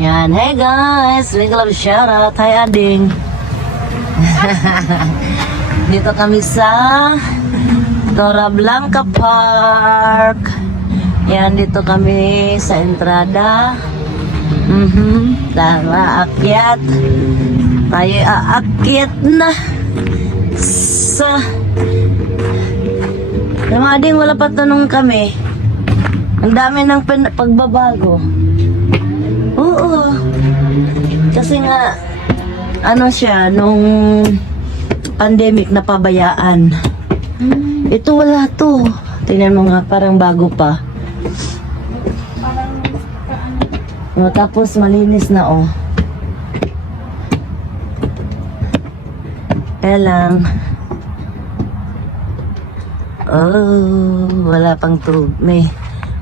Yan, hey guys! Big love shoutout. Hi, Ading. Dito kami sa Tora Blanca Park. Yan, dito kami sa entrada. Mhm. Tara, akyat. Tayo aakyat na sa... Yung ading wala pa tanong kami. Ang dami ng pagbabago. Oo. Kasi nga, ano siya, nung pandemic na pabayaan. Ito wala to. Tingnan mo nga, parang bago pa. O, tapos malinis na oh. Kaya lang, oh, wala pang tubig. May,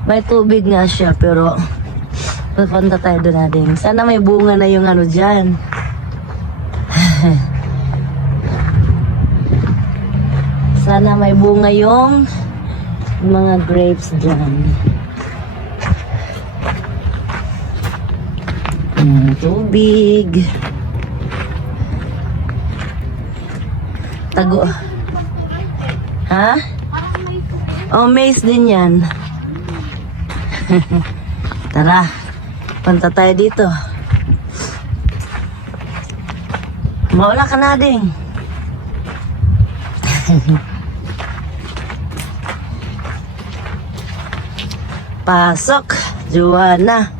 may tubig nga siya, pero Pupunta tayo doon natin. Sana may bunga na yung ano dyan. Sana may bunga yung mga grapes dyan. Hmm, tubig. Tago. Ha? Oh, maze din yan. Tara. Punta tayo dito. Maula ka na ding. Pasok, Juana.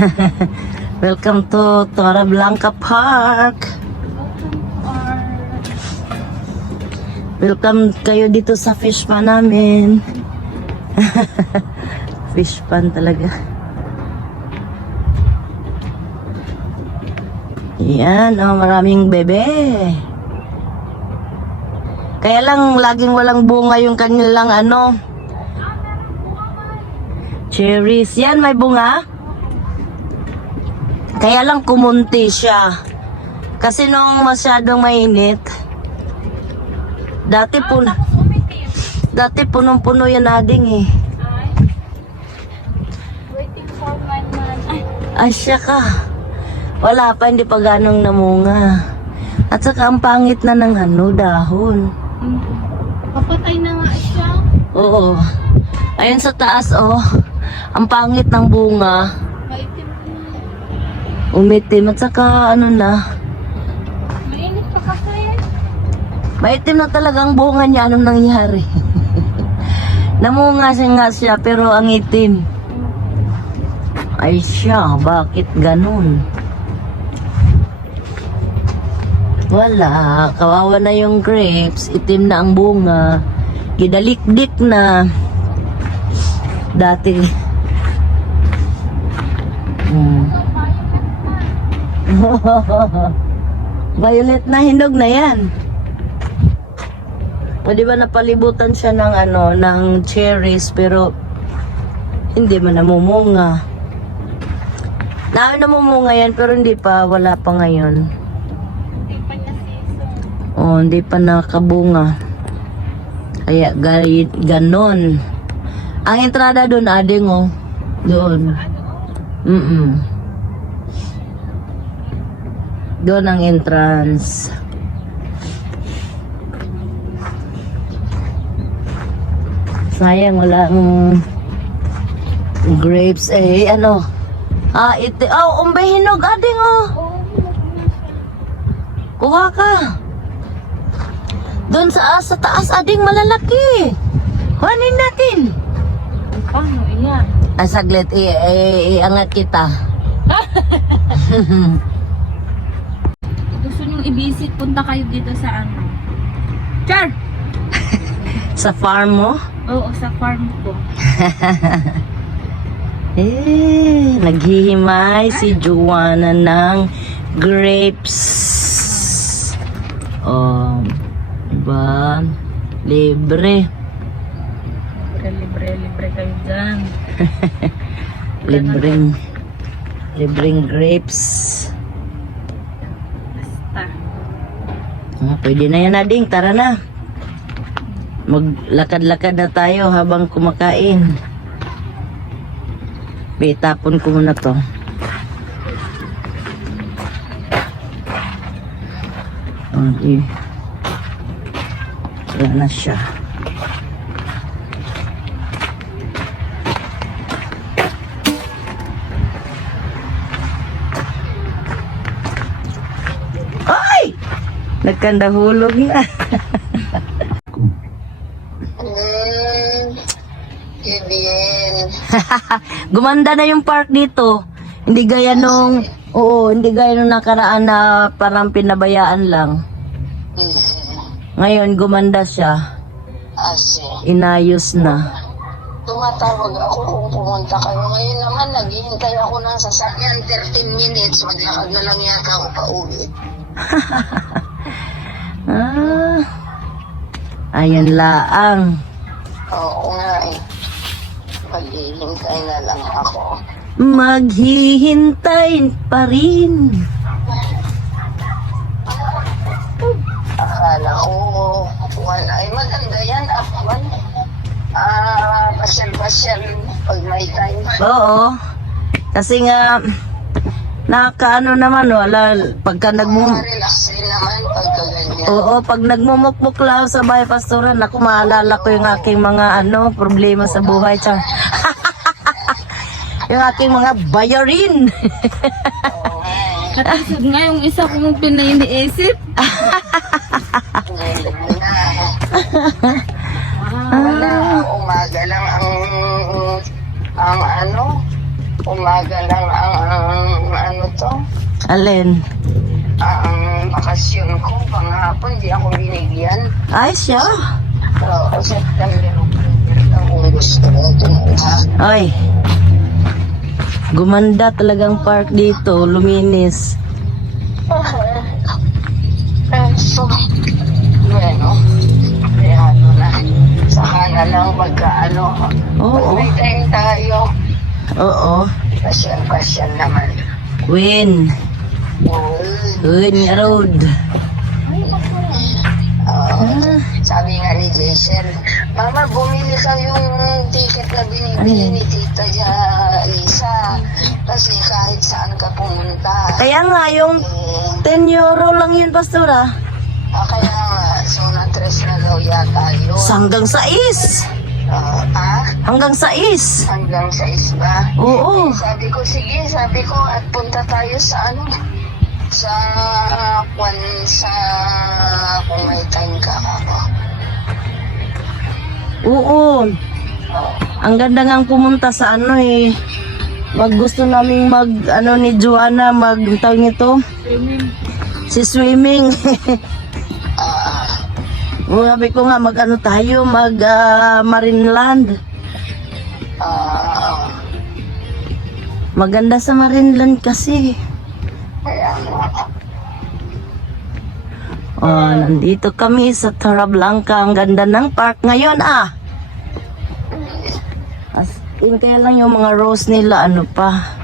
Welcome to Tora Blanca Park. Welcome kayo dito sa fish pa namin. fish pan talaga. Yan, oh, maraming bebe. Kaya lang, laging walang bunga yung kanilang ano. Cherries. Yan, may bunga. Kaya lang kumunti siya. Kasi nung masyadong mainit, dati po, dati punong-puno yan ading eh. Siya ka. Wala pa, hindi pa ganong namunga. At saka ang pangit na ng ano, dahon. papatay na nga siya. Oo. Ayun sa taas, oh. Ang pangit ng bunga. Maitim na. Umitim. At saka, ano na. Mainit pa kasi. Maitim na talaga ang bunga niya. Anong nangyari? Namunga siya nga siya, pero ang itim. Ay siya, bakit ganun? Wala, kawawa na yung grapes, itim na ang bunga, gidalikdik na. Dati. Hmm. Violet na hinog na yan. O di ba napalibutan siya ng ano, ng cherries pero hindi man namumunga. Na namumunga yan pero hindi pa, wala pa ngayon. Hindi pa niya season. Oh, hindi pa nakabunga. Kaya ganon. Ang entrada doon, ading oh. Doon. Mm Doon ang entrance. Sayang wala ang grapes eh ano. Ah, ito. Oh, umbe hinog ading oh. Kuha ka. Doon sa, sa taas, ading malalaki. Kuhanin natin. Paano iyan? Ay, saglit, i- i- iangat kita. Gusto niyong i-visit, punta kayo dito sa ano. Char! sa farm mo? Oo, sa farm ko. Eh, naghihimay si Joanna ng grapes. Oh, diba? Libre. Libre, libre, libre kayo dyan. Libreng, libreng grapes. Basta. Ah, pwede na yan, Ading. Tara na. Maglakad-lakad na tayo habang kumakain. Bitapon ko muna to. Okay. Wala na siya. Ay! Nagkandahulog na. Hmm, Kibin. Gumanda na yung park dito. Hindi gaya nung, oo, hindi gaya nung nakaraan na parang pinabayaan lang. Hmm. Ngayon, gumanda siya. Ase. Inayos na. Tumatawag ako kung pumunta kayo. Ngayon naman, naghihintay ako ng sasakyan. 13 minutes. Maglakad na lang yata ako pa uwi. Ah, ayan laang. Oo nga eh. Maghihintay na lang ako. Maghihintay pa rin. Akala ko, one, ay maganda yan. Afwan. Ah, pasyal-pasyal pag may time. Oo. Kasi nga, nakaano naman, wala, pagka nagmum... Relax din naman pagka ganyan. Oo, pag nagmumukmuk lang sa bahay pastoran, ako maalala ko yung aking mga ano, problema sa buhay. Tsaka, yung aking mga bayarin. Oo nga yung isa kong pininiisip. Ngayon na. Wala, umaga lang ang ang ano, umaga lang ang, ang ano to, Alin? ang bakasyon ko, panghapon, di ako binigyan. Ay, siya. Oo, September, October kung gusto ko tumuha. Ay. Gumanda talagang park dito, luminis. Bueno, ano na, saka na lang pagka ano, Oo. may time tayo, Oo. pasyal-pasyal naman. Queen. Queen Road. Oo. Ah, Sabi nga ni Jason, Mama, bumili ka yung ticket na binibili Ano ni Tita ja, Lisa. Kasi kahit saan ka pumunta. Kaya nga, yung Eh, 10 euro lang yun, pastora. ah, kaya nga, so na-tres na daw yata yun. Sa hanggang 6. Ah, ah, Hanggang 6. hanggang sa isba. Oo. Sabi ko, sige, sabi ko, at punta tayo sa ano, sa kwan sa kung may time ka ako. Oo. Ang ganda nga pumunta sa ano eh. Mag gusto naming mag, ano ni Joanna, mag, tawag nito, Swimming. si swimming. Ah, Sabi ko nga, mag ano tayo, mag ah, Marineland. ah, Maganda sa Marineland kasi. Oh, nandito kami sa Tarablanca. Ang ganda ng park ngayon ah. In, kaya lang yung mga rose nila, ano pa,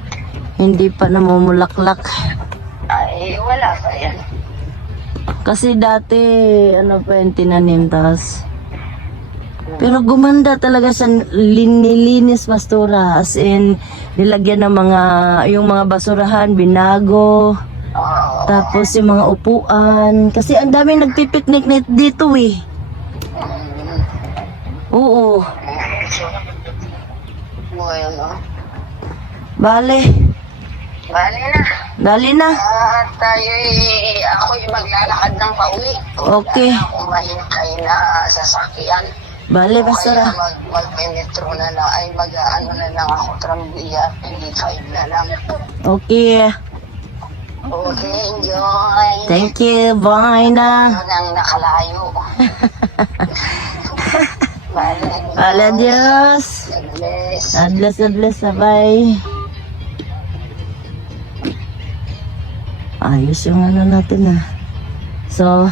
hindi pa namumulaklak. Ay, wala pa yan. Kasi dati, ano pa yung tinanim, tas. Pero gumanda talaga siya, linilinis pastora. As in, nilagyan ng mga, yung mga basurahan, binago. Oo. Tapos yung mga upuan. Kasi ang daming nagpipiknik dito eh. Oo. Bueno. Bale, Bali na. dali na. At tayo ako'y maglalakad ng pauwi. Okay. Wala akong mahintay na sasakyan. Bale, O kaya mag, mag-metro na lang, ay mag-ano na lang ako, trambiya, hindi five na lang. Okay. Okay, enjoy. Thank you. Bye na. Yun ang nakalayo. Bale, Diyos. God bless. Adlas, adlas, bye. Ayos yung ano natin ah. So,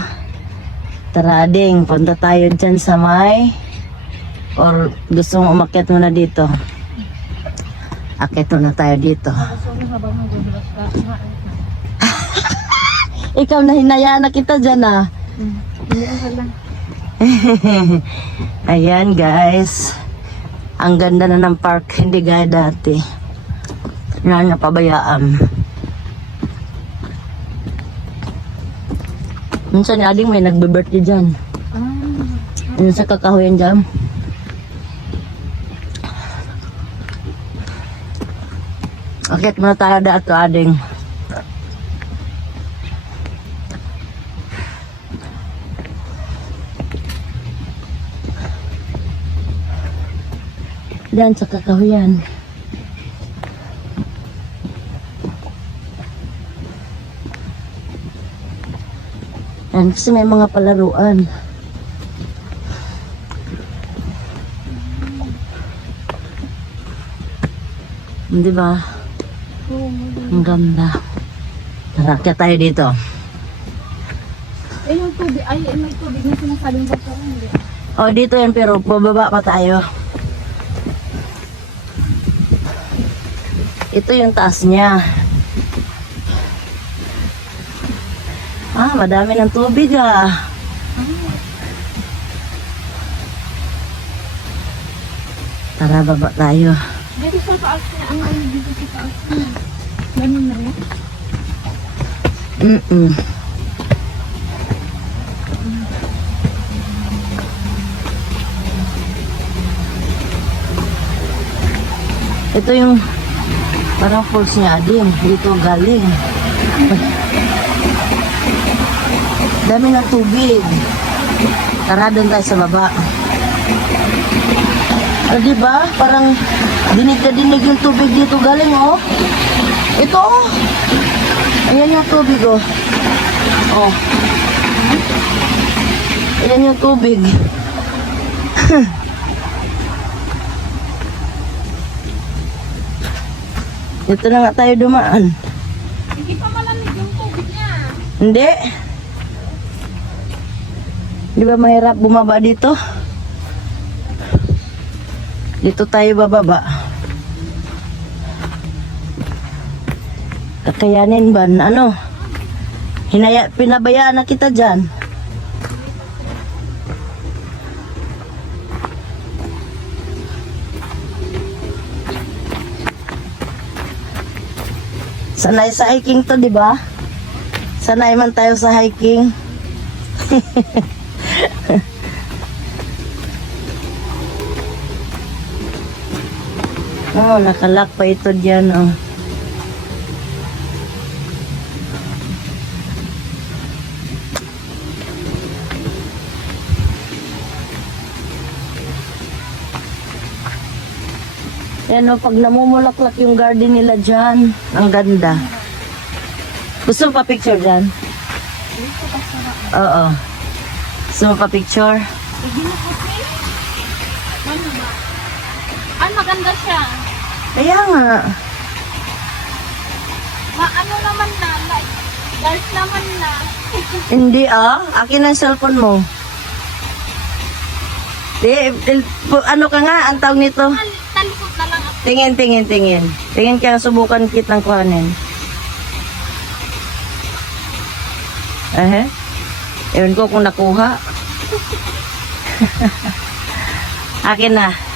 tara ding, punta tayo dyan sa may or gusto mong umakyat muna dito. Akit muna tayo dito. Ikaw na hinayaan na kita dyan ah. Ayan guys. Ang ganda na ng park, hindi gaya dati. Yan, napabayaan. Minsan ading may nagbe-birthday dyan. Yun sa kakahuyan dyan. Akit mo na tayo dato ading. Dan sa kakahuyan. Yan, kasi may mga palaruan. Di ba? Ang ganda. Tara, kaya tayo dito. Eh, yung tubig, ay, may tubig na sinasabing. Hindi. O, Oh, dito yan, pero bababa pa tayo. Ito yung taas niya. Ah, madami ng tubig ah. Tara, baba tayo. Dito sa taas niya, ang galing dito sa taas niya. Ganun na rin. Mm-mm. Ito yung parang falls niya din. Dito galing. Dami ng tubig. Tara doon tayo sa baba. Ah, di ba? Parang dinig na dinig yung tubig dito galing, oh. Ito, oh. Ayan yung tubig, oh. Oh. Ayan yung tubig. Dito na nga tayo dumaan. Hindi pa malamig yung tubig niya. Hindi. Di ba mahirap bumaba dito? Dito tayo bababa. Kakayanin ba? Ano? Hinaya, pinabayaan na kita dyan. Sanay sa hiking to, di ba? Sanay man tayo sa hiking. oh, nakalak pa ito diyan, oh. Yan o, pag namumulaklak yung garden nila dyan, ang ganda. Gusto mo pa picture dyan? Oo. Gusto mo pa picture? Sige na kasi. Ano ba? Ay, maganda siya. Kaya nga. Ma, ano naman na, like, dark naman na. Hindi ah. Akin ang cellphone mo. Di, il- pu- ano ka nga, ang tawag nito? Tal- Talikot na lang ako. Tingin, tingin, tingin. Tingin ka, subukan kitang kuhanin. Eh, Ewan ko kung nakuha. Akin na.